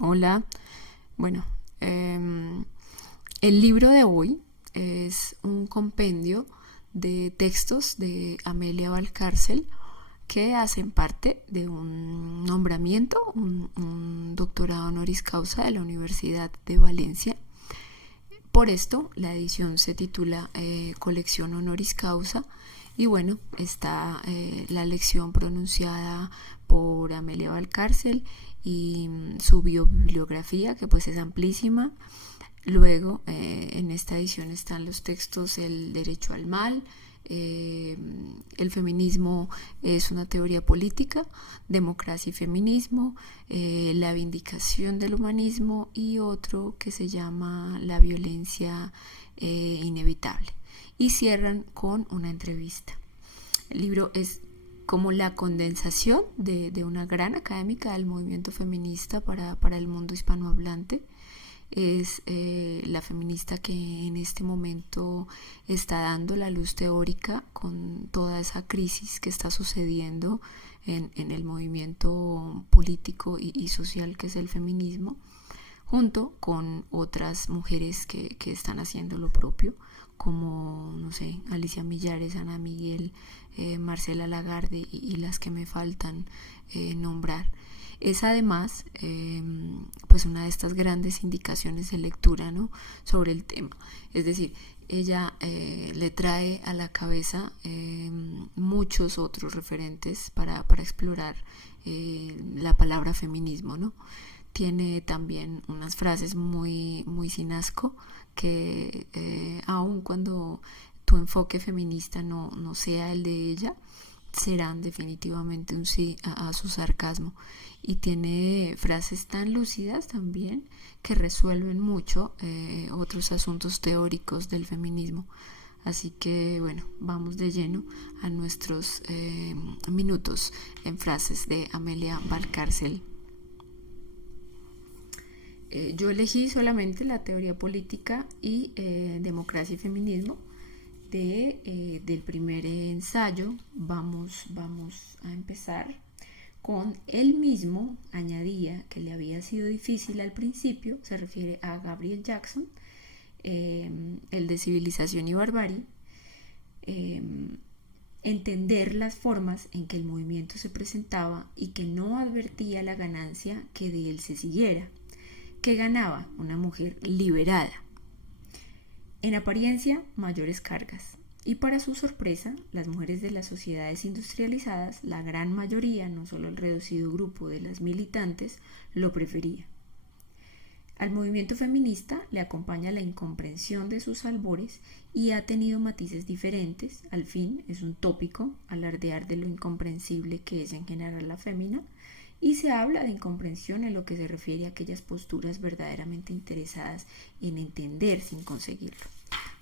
Hola. Bueno, el libro de hoy es un compendio de textos de Amelia Valcárcel que hacen parte de un nombramiento, un doctorado honoris causa de la Universidad de Valencia. Por esto, la edición se titula Colección Honoris Causa y bueno, está la lección pronunciada por Amelia Valcárcel y su bibliografía, que pues es amplísima. Luego, en esta edición están los textos El derecho al mal, el feminismo es una teoría política, democracia y feminismo, la vindicación del humanismo y otro que se llama la violencia inevitable. Y cierran con una entrevista. El libro es como la condensación de una gran académica del movimiento feminista para el mundo hispanohablante. Es la feminista que en este momento está dando la luz teórica con toda esa crisis que está sucediendo en el movimiento político y social que es el feminismo, junto con otras mujeres que están haciendo lo propio, como, no sé, Alicia Millares, Ana Miguel, Marcela Lagarde y las que me faltan nombrar. Es además pues una de estas grandes indicaciones de lectura, ¿no?, sobre el tema. Es decir, ella le trae a la cabeza muchos otros referentes para explorar la palabra feminismo, ¿no? Tiene también unas frases muy sin asco que aun cuando tu enfoque feminista no sea el de ella, serán definitivamente un sí a su sarcasmo. Y tiene frases tan lúcidas también que resuelven mucho otros asuntos teóricos del feminismo. Así que bueno, vamos de lleno a nuestros minutos en frases de Amelia Valcárcel. Yo elegí solamente la teoría política y democracia y feminismo del primer ensayo. Vamos a empezar con él mismo. Añadía que le había sido difícil al principio, se refiere a Gabriel Jackson, el de Civilización y Barbarie, entender las formas en que el movimiento se presentaba y que no advertía la ganancia que de él se siguiera. Que ganaba una mujer liberada. En apariencia, mayores cargas. Y para su sorpresa, las mujeres de las sociedades industrializadas, la gran mayoría, no solo el reducido grupo de las militantes, lo prefería. Al movimiento feminista le acompaña la incomprensión de sus albores y ha tenido matices diferentes. Al fin, es un tópico alardear de lo incomprensible que es en general la fémina, y se habla de incomprensión en lo que se refiere a aquellas posturas verdaderamente interesadas en entender sin conseguirlo.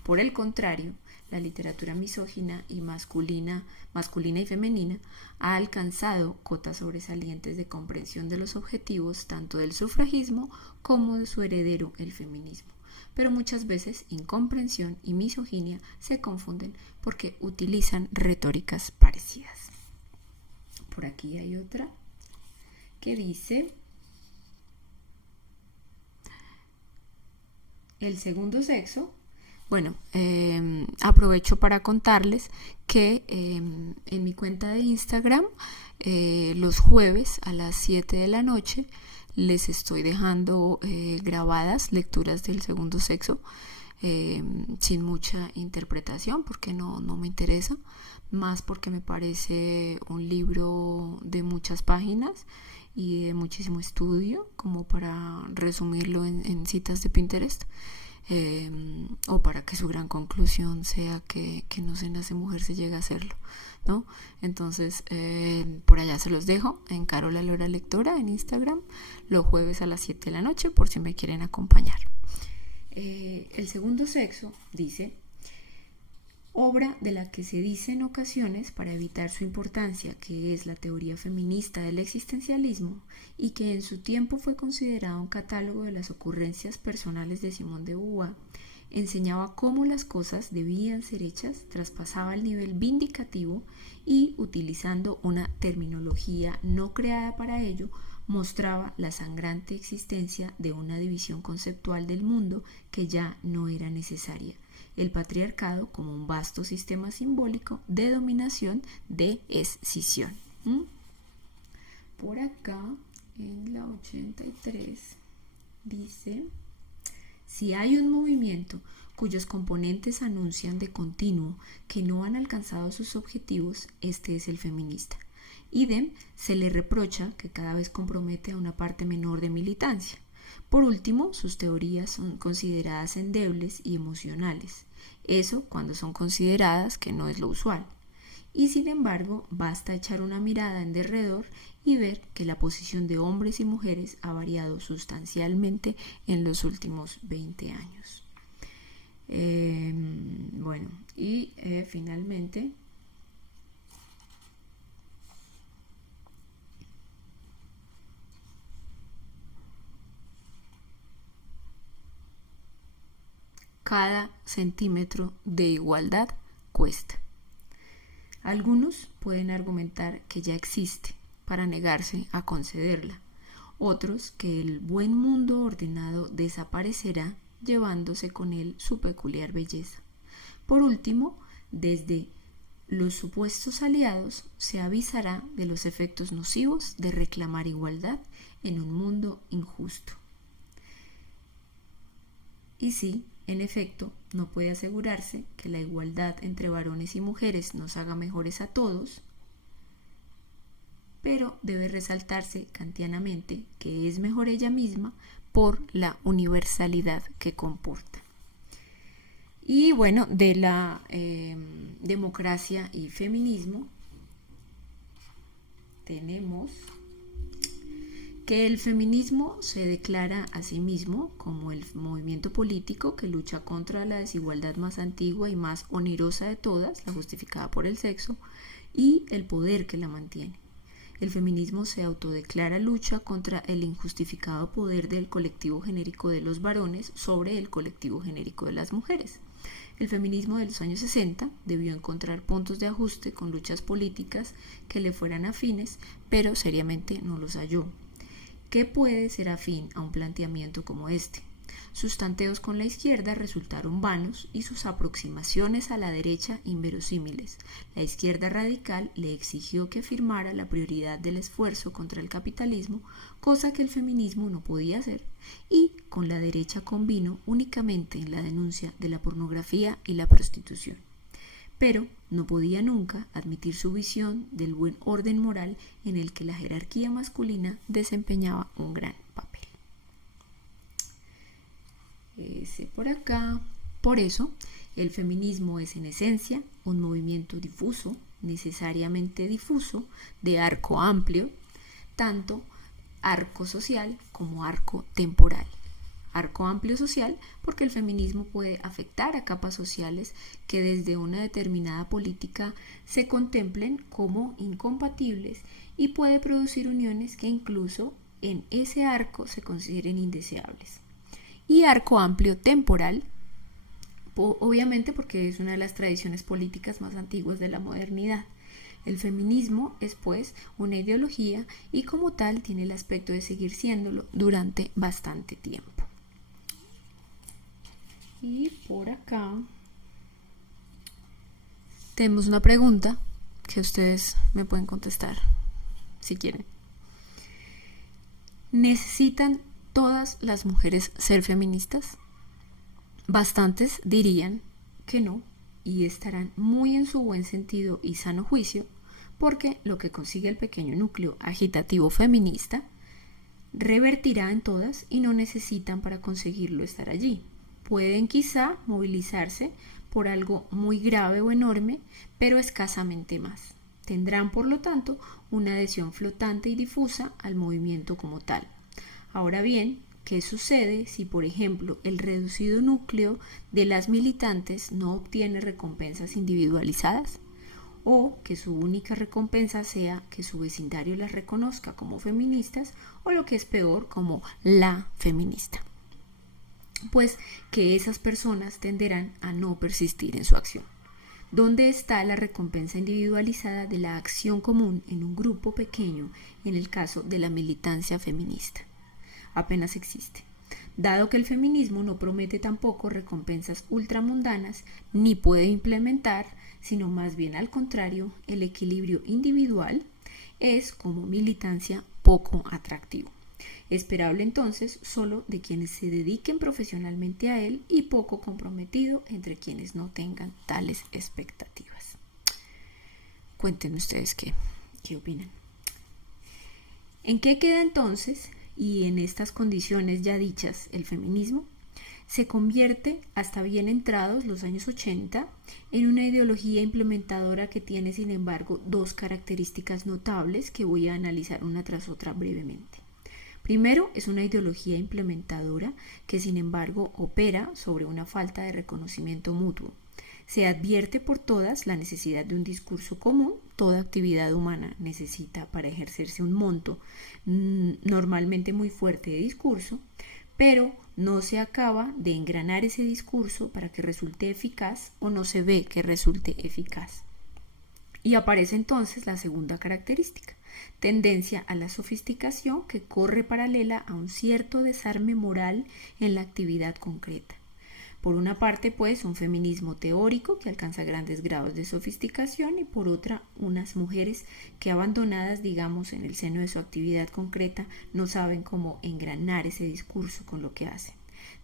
Por el contrario, la literatura misógina y masculina y femenina ha alcanzado cotas sobresalientes de comprensión de los objetivos tanto del sufragismo como de su heredero, el feminismo. Pero muchas veces incomprensión y misoginia se confunden porque utilizan retóricas parecidas. Por aquí hay otra que dice: el segundo sexo. Bueno, aprovecho para contarles que en mi cuenta de Instagram los jueves a las 7 de la noche les estoy dejando grabadas lecturas del segundo sexo, sin mucha interpretación porque no me interesa, más porque me parece un libro de muchas páginas y de muchísimo estudio como para resumirlo en citas de Pinterest, o para que su gran conclusión sea que no se nace mujer, se llega a hacerlo, ¿no? Entonces por allá se los dejo en Carola Lora Lectora en Instagram los jueves a las 7 de la noche por si me quieren acompañar. El segundo sexo, dice, obra de la que se dice en ocasiones para evitar su importancia, que es la teoría feminista del existencialismo, y que en su tiempo fue considerado un catálogo de las ocurrencias personales de Simone de Beauvoir, enseñaba cómo las cosas debían ser hechas, traspasaba el nivel vindicativo y, utilizando una terminología no creada para ello, mostraba la sangrante existencia de una división conceptual del mundo que ya no era necesaria, el patriarcado como un vasto sistema simbólico de dominación, de escisión. Por acá, en la 83, dice: si hay un movimiento cuyos componentes anuncian de continuo que no han alcanzado sus objetivos, este es el feminista. Idem, se le reprocha que cada vez compromete a una parte menor de militancia. Por último, sus teorías son consideradas endebles y emocionales. Eso cuando son consideradas, que no es lo usual. Y sin embargo, basta echar una mirada en derredor y ver que la posición de hombres y mujeres ha variado sustancialmente en los últimos 20 años. Finalmente, cada centímetro de igualdad cuesta. Algunos pueden argumentar que ya existe para negarse a concederla, otros que el buen mundo ordenado desaparecerá llevándose con él su peculiar belleza. Por último, desde los supuestos aliados se avisará de los efectos nocivos de reclamar igualdad en un mundo injusto. Y sí, en efecto, no puede asegurarse que la igualdad entre varones y mujeres nos haga mejores a todos, pero debe resaltarse kantianamente que es mejor ella misma por la universalidad que comporta. Y bueno, de la democracia y feminismo tenemos que el feminismo se declara a sí mismo como el movimiento político que lucha contra la desigualdad más antigua y más onerosa de todas, la justificada por el sexo, y el poder que la mantiene. El feminismo se autodeclara lucha contra el injustificado poder del colectivo genérico de los varones sobre el colectivo genérico de las mujeres. El feminismo de los años 60 debió encontrar puntos de ajuste con luchas políticas que le fueran afines, pero seriamente no los halló. ¿Qué puede ser afín a un planteamiento como este? Sus tanteos con la izquierda resultaron vanos y sus aproximaciones a la derecha inverosímiles. La izquierda radical le exigió que firmara la prioridad del esfuerzo contra el capitalismo, cosa que el feminismo no podía hacer, y con la derecha convino únicamente en la denuncia de la pornografía y la prostitución. Pero no podía nunca admitir su visión del buen orden moral en el que la jerarquía masculina desempeñaba un gran papel. Por acá. Por eso, el feminismo es en esencia un movimiento difuso, necesariamente difuso, de arco amplio, tanto arco social como arco temporal. Arco amplio social porque el feminismo puede afectar a capas sociales que desde una determinada política se contemplen como incompatibles y puede producir uniones que incluso en ese arco se consideren indeseables. Y arco amplio temporal, obviamente porque es una de las tradiciones políticas más antiguas de la modernidad. El feminismo es pues una ideología y como tal tiene el aspecto de seguir siéndolo durante bastante tiempo. Y por acá tenemos una pregunta que ustedes me pueden contestar si quieren. ¿Necesitan todas las mujeres ser feministas? Bastantes dirían que no y estarán muy en su buen sentido y sano juicio porque lo que consigue el pequeño núcleo agitativo feminista revertirá en todas y no necesitan para conseguirlo estar allí. Pueden quizá movilizarse por algo muy grave o enorme, pero escasamente más. Tendrán, por lo tanto, una adhesión flotante y difusa al movimiento como tal. Ahora bien, ¿qué sucede si, por ejemplo, el reducido núcleo de las militantes no obtiene recompensas individualizadas? O que su única recompensa sea que su vecindario las reconozca como feministas o lo que es peor, como la feminista. Pues que esas personas tenderán a no persistir en su acción. ¿Dónde está la recompensa individualizada de la acción común en un grupo pequeño en el caso de la militancia feminista? Apenas existe. Dado que el feminismo no promete tampoco recompensas ultramundanas, ni puede implementar, sino más bien al contrario, el equilibrio individual, es como militancia poco atractivo. Esperable entonces solo de quienes se dediquen profesionalmente a él y poco comprometido entre quienes no tengan tales expectativas. Cuéntenme ustedes qué opinan. ¿En qué queda entonces, y en estas condiciones ya dichas, el feminismo? Se convierte, hasta bien entrados los años 80, en una ideología implementadora que tiene, sin embargo, dos características notables que voy a analizar una tras otra brevemente. Primero, es una ideología implementadora que, sin embargo, opera sobre una falta de reconocimiento mutuo. Se advierte por todas la necesidad de un discurso común. Toda actividad humana necesita para ejercerse un monto normalmente muy fuerte de discurso, pero no se acaba de engranar ese discurso para que resulte eficaz o no se ve que resulte eficaz. Y aparece entonces la segunda característica, tendencia a la sofisticación que corre paralela a un cierto desarme moral en la actividad concreta. Por una parte, pues, un feminismo teórico que alcanza grandes grados de sofisticación y por otra, unas mujeres que abandonadas, digamos, en el seno de su actividad concreta, no saben cómo engranar ese discurso con lo que hacen.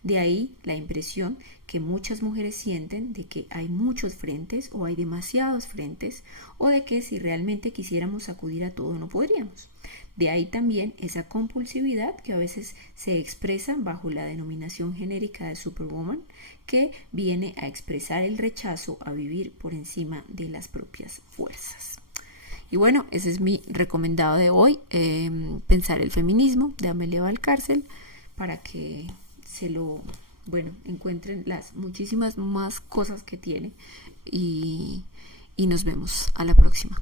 De ahí la impresión que muchas mujeres sienten de que hay muchos frentes o hay demasiados frentes o de que si realmente quisiéramos acudir a todo no podríamos. De ahí también esa compulsividad que a veces se expresa bajo la denominación genérica de Superwoman, que viene a expresar el rechazo a vivir por encima de las propias fuerzas. Y bueno, ese es mi recomendado de hoy, Pensar el feminismo, de Amelia Valcárcel, para que encuentren las muchísimas más cosas que tiene y nos vemos a la próxima.